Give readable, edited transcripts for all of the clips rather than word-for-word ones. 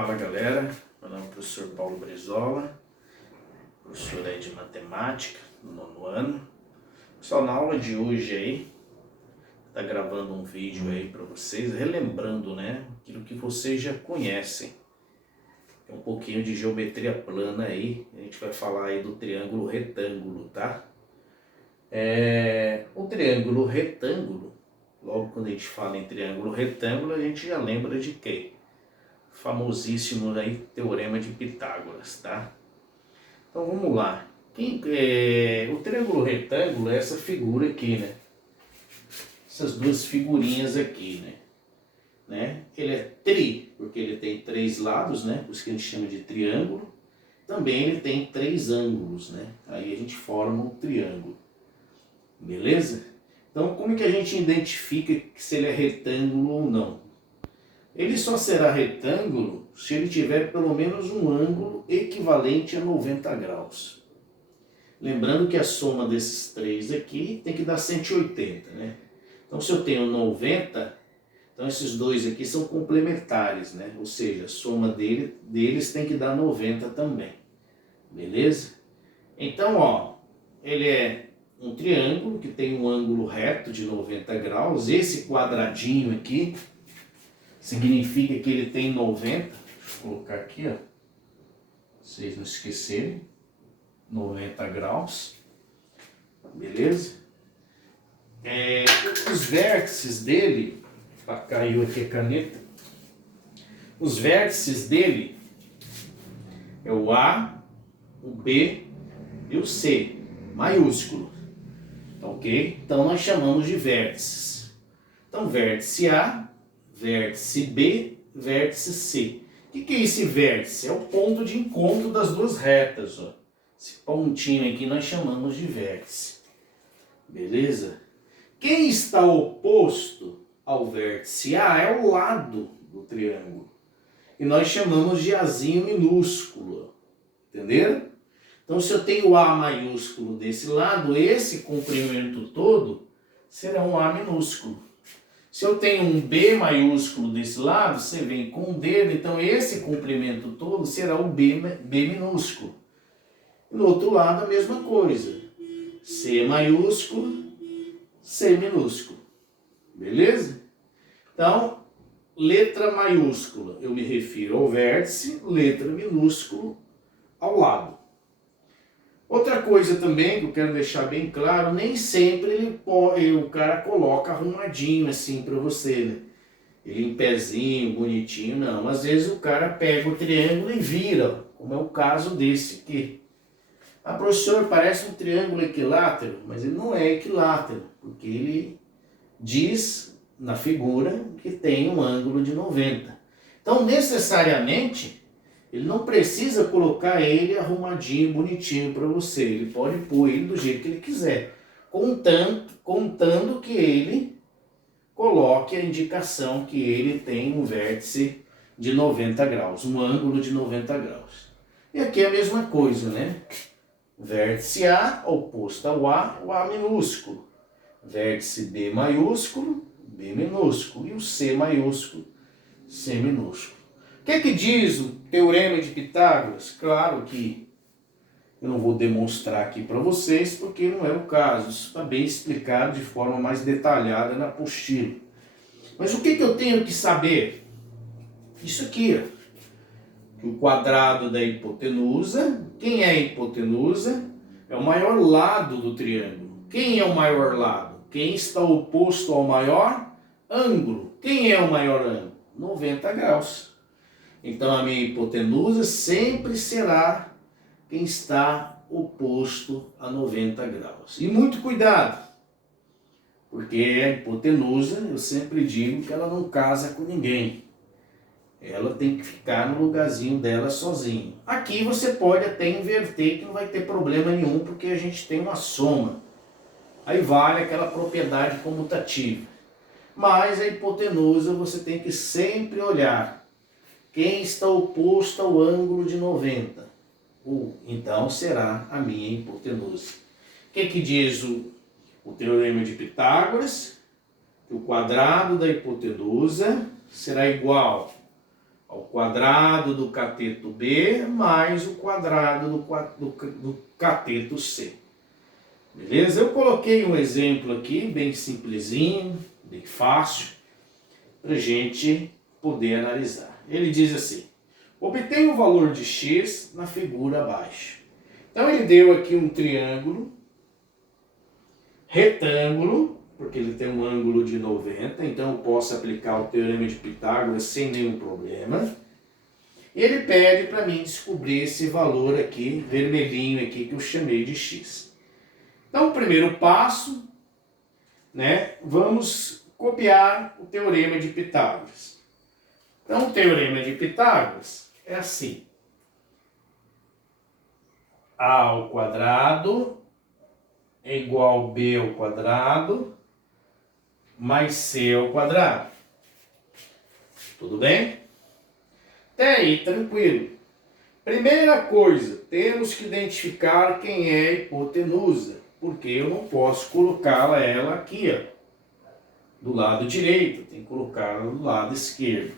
Fala galera, meu nome é o professor Paulo Brizola, professor aí de matemática no 9º ano. Pessoal, na aula de hoje aí, tá gravando um vídeo aí para vocês, relembrando, né, aquilo que vocês já conhecem. É um pouquinho de geometria plana aí, a gente vai falar aí do triângulo retângulo, tá? O triângulo retângulo, logo quando a gente fala em triângulo retângulo, a gente já lembra de quê? Famosíssimo aí, Teorema de Pitágoras, tá? Então vamos lá. O triângulo retângulo é essa figura aqui, né? Essas duas figurinhas aqui, né? Ele é tri, porque ele tem 3 lados, né? Por isso que a gente chama de triângulo. Também ele tem 3 ângulos, né? Aí a gente forma um triângulo. Beleza? Então como que a gente identifica se ele é retângulo ou não? Ele só será retângulo se ele tiver pelo menos um ângulo equivalente a 90 graus. Lembrando que a soma desses 3 aqui tem que dar 180, né? Então se eu tenho 90, então esses dois aqui são complementares, né? Ou seja, a soma deles tem que dar 90 também. Beleza? Então, ó, ele é um triângulo que tem um ângulo reto de 90 graus. Esse quadradinho aqui significa que ele tem 90, deixa eu colocar aqui, ó, vocês não esquecerem, 90 graus, beleza? Os vértices dele, caiu aqui a caneta, os vértices dele é o A, o B e o C, maiúsculo, ok? Então nós chamamos de vértices. Então vértice A, vértice B, vértice C. O que é esse vértice? É o ponto de encontro das duas retas. Ó. Esse pontinho aqui nós chamamos de vértice. Beleza? Quem está oposto ao vértice A é o lado do triângulo. E nós chamamos de Azinho minúsculo. Entenderam? Então se eu tenho A maiúsculo desse lado, esse comprimento todo será um A minúsculo. Se eu tenho um B maiúsculo desse lado, você vem com o dedo, então esse comprimento todo será o B minúsculo. E no outro lado a mesma coisa. C maiúsculo, C minúsculo. Beleza? Então, letra maiúscula eu me refiro ao vértice, letra minúscula ao lado. Outra coisa também que eu quero deixar bem claro, nem sempre o cara coloca arrumadinho assim para você, né? Ele em pezinho, bonitinho, não. Às vezes o cara pega o triângulo e vira, como é o caso desse aqui. Ah, professor, parece um triângulo equilátero, mas ele não é equilátero, porque ele diz na figura que tem um ângulo de 90. Então, necessariamente, ele não precisa colocar ele arrumadinho, bonitinho para você. Ele pode pôr ele do jeito que ele quiser. Contando que ele coloque a indicação que ele tem um vértice de 90 graus. Um ângulo de 90 graus. E aqui é a mesma coisa, né? Vértice A oposto ao A, o A minúsculo. Vértice B maiúsculo, B minúsculo. E o C maiúsculo, C minúsculo. O que diz o Teorema de Pitágoras? Claro que eu não vou demonstrar aqui para vocês, porque não é o caso. Isso está bem explicado de forma mais detalhada na apostila. Mas o que eu tenho que saber? Isso aqui, ó. O quadrado da hipotenusa. Quem é a hipotenusa? É o maior lado do triângulo. Quem é o maior lado? Quem está oposto ao maior ângulo. Quem é o maior ângulo? 90 graus. Então a minha hipotenusa sempre será quem está oposto a 90 graus. E muito cuidado, porque a hipotenusa, eu sempre digo que ela não casa com ninguém. Ela tem que ficar no lugarzinho dela sozinha. Aqui você pode até inverter, que não vai ter problema nenhum, porque a gente tem uma soma. Aí vale aquela propriedade comutativa. Mas a hipotenusa você tem que sempre olhar quem está oposto ao ângulo de 90. Então será a minha hipotenusa. O que diz o Teorema de Pitágoras? Que o quadrado da hipotenusa será igual ao quadrado do cateto B mais o quadrado do cateto C. Beleza? Eu coloquei um exemplo aqui, bem simplesinho, bem fácil, para a gente poder analisar. Ele diz assim: obtenha o valor de x na figura abaixo. Então ele deu aqui um triângulo retângulo, porque ele tem um ângulo de 90, então eu posso aplicar o teorema de Pitágoras sem nenhum problema. E ele pede para mim descobrir esse valor aqui, vermelhinho aqui, que eu chamei de x. Então o primeiro passo, né, vamos copiar o teorema de Pitágoras. Então o teorema de Pitágoras é assim: a ao quadrado é igual a b ao quadrado mais c ao quadrado. Tudo bem? Até aí, tranquilo. Primeira coisa, temos que identificar quem é a hipotenusa, porque eu não posso colocá-la ela aqui, ó, do lado direito, tem que colocá-la do lado esquerdo.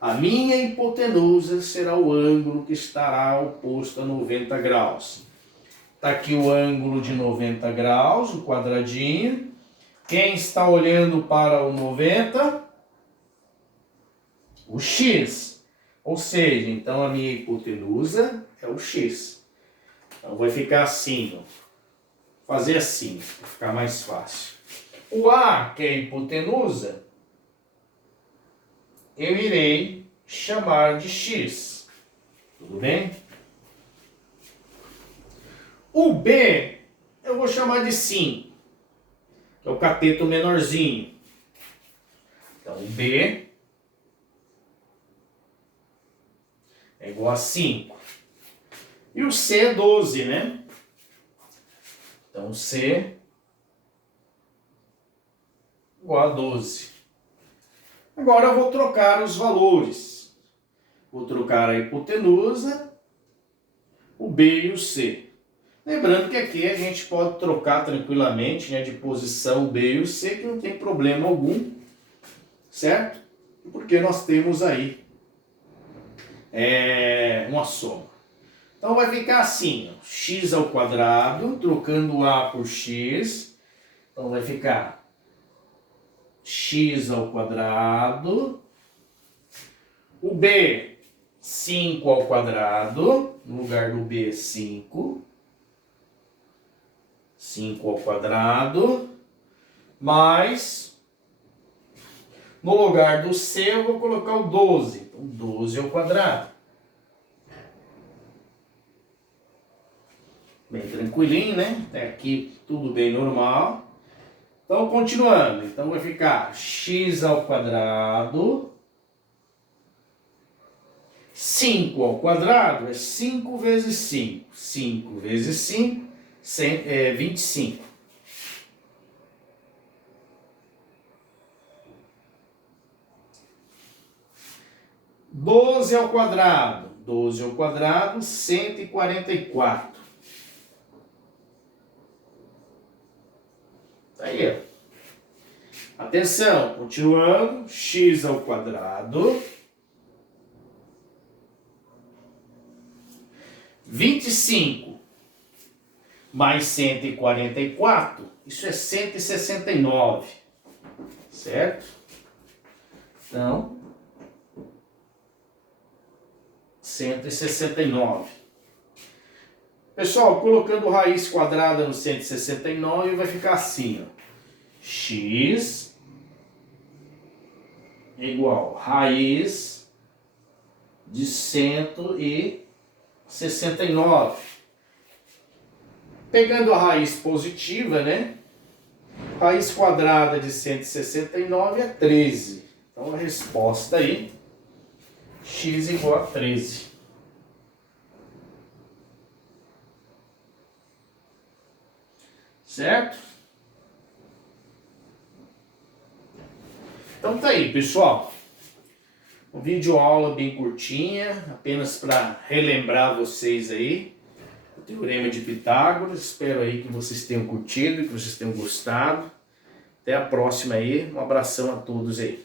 A minha hipotenusa será o ângulo que estará oposto a 90 graus. Está aqui o ângulo de 90 graus, o quadradinho. Quem está olhando para o 90? O x. Ou seja, então a minha hipotenusa é o x. Então vai ficar assim, ó. Fazer assim, para ficar mais fácil. O A, que é a hipotenusa, eu irei chamar de x. Tudo bem? O B, eu vou chamar de 5, que é o cateto menorzinho. Então, o B é igual a 5. E o C é 12, né? Então, o C igual a 12. Agora eu vou trocar os valores. Vou trocar a hipotenusa, o B e o C. Lembrando que aqui a gente pode trocar tranquilamente, né, de posição o B e o C, que não tem problema algum, certo? Porque nós temos aí uma soma. Então vai ficar assim, ó, x ao quadrado, trocando A por x. Então vai ficar x ao quadrado. O B, 5 ao quadrado. No lugar do B, 5. 5 ao quadrado. Mais, no lugar do C, eu vou colocar o 12. Então, 12 ao quadrado. Bem tranquilinho, né? Até aqui tudo bem normal. Então, continuando. Então, vai ficar x ao quadrado. 5 ao quadrado é 5 vezes 5. 5 vezes 5 é 25. Doze ao quadrado. 12 ao quadrado, 144. Aí, ó. Atenção, continuando, x ao quadrado, 25 mais 144, isso é 169, certo? Então, 169. Pessoal, colocando raiz quadrada no 169, vai ficar assim, ó. X é igual a raiz de 169. Pegando a raiz positiva, né? Raiz quadrada de 169 é 13. Então a resposta aí, x igual a 13. Certo? Então tá aí, pessoal. Um vídeo aula bem curtinha, apenas para relembrar vocês aí o teorema de Pitágoras. Espero aí que vocês tenham curtido, que vocês tenham gostado. Até a próxima aí. Um abração a todos aí.